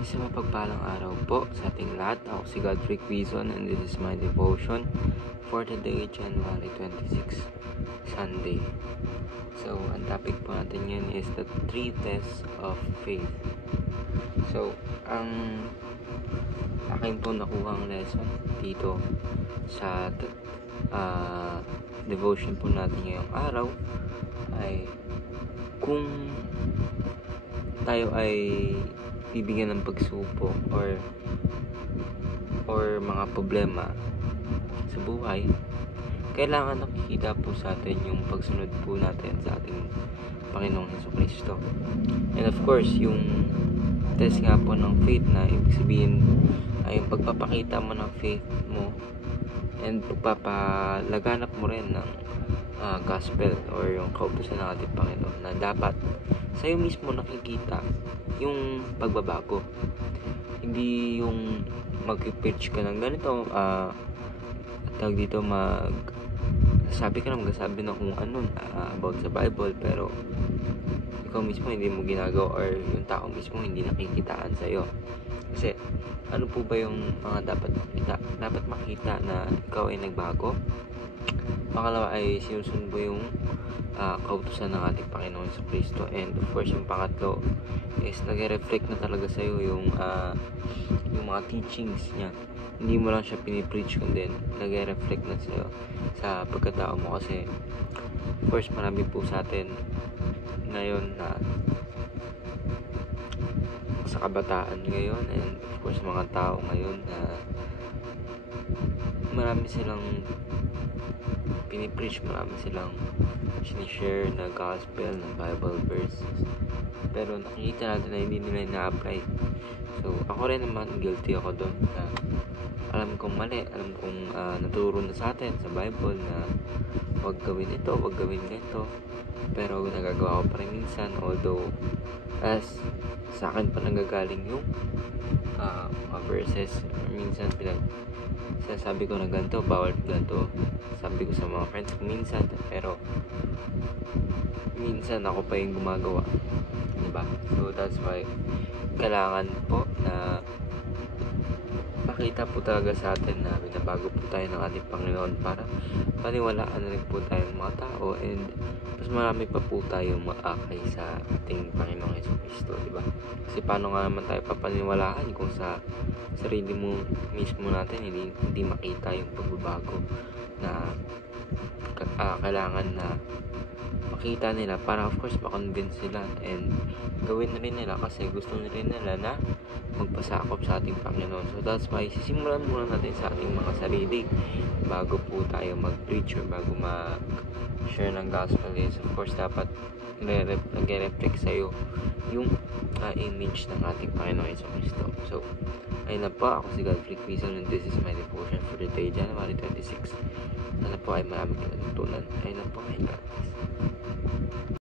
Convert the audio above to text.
Isang mapagpalang araw po sa ating lahat. Ako si Godfrey Quizon and this is my devotion for today, January 26, Sunday. So, ang topic po natin yan is the 3 tests of faith. So, ang akin po nakuhang lesson dito sa devotion po natin ngayong araw ay kung tayo ay bibigyan ng pagsubok or mga problema sa buhay, kailangan nakikita po sa atin yung pagsunod po natin sa ating Panginoong Jesucristo. And of course, yung test nga po ng faith na ibig sabihin ay yung pagpapakita mo ng faith mo and pagpapalaganap mo rin ng gospel or yung kautusan ng ating Panginoon na dapat sa'yo mismo nakikita yung pagbabago. Hindi yung mag-preach ka ng ganito, tawag dito, sabi ka na magsasabi ng kung ano about sa Bible, pero ikaw mismo hindi mo ginagawa or yung tao mismo hindi nakikitaan sa'yo. Kasi ano po ba yung mga dapat makita na ikaw ay nagbago? Pangalawa ay sinusunod mo yung kautusan ng ating Panginoon sa Kristo. And of course, yung pangatlo is nag-reflect na talaga sa'yo yung mga teachings niya. Hindi mo lang siya pinipreach, kundi nag-reflect na sa'yo sa pagkatao mo. Kasi of course, marami po sa atin ngayon na sa kabataan ngayon and of course mga tao ngayon na marami silang pinipreach, marami silang sinishare na gospel, na Bible verses, pero nakikita natin na hindi nila na-apply. So ako rin naman, guilty ako doon na alam kong mali, alam kong naturo na sa atin sa Bible na wag gawin ito, wag gawin ganito, pero nagagawa ko pa rin minsan, although as sa akin pa nanggagaling yung mga verses. Minsan sabi ko na ganito, bawal ganito, sabi ko sa mga friends ko minsan, pero minsan ako pa yung gumagawa, diba? So that's why kailangan po na makita po talaga sa atin na binabago po tayo ng ating Panginoon para paniwalaan na rin po tayo ng mga tao and mas marami pa po tayong maakay sa ating Panginoong Jesucristo, diba? Kasi paano nga naman tayo papaniwalaan kung sa sarili mo mismo natin hindi makita yung pagbabago na kailangan na makita nila para of course makonvince sila and gawin na rin nila kasi gusto na rin nila na magpasakop sa ating Panginoon. So that's why sisimulan muna natin sa ating mga sarili bago po tayo mag-preach or bago mag-share ng gospel is of course dapat nag-reflect sa'yo yung image ng ating Panginoon Jesucristo. So ayun na po, ako si Godfrey Quizon and this is my devotion for the day, January 26. Sana po ay marami kayo natutunan. Ayun na po, God bless.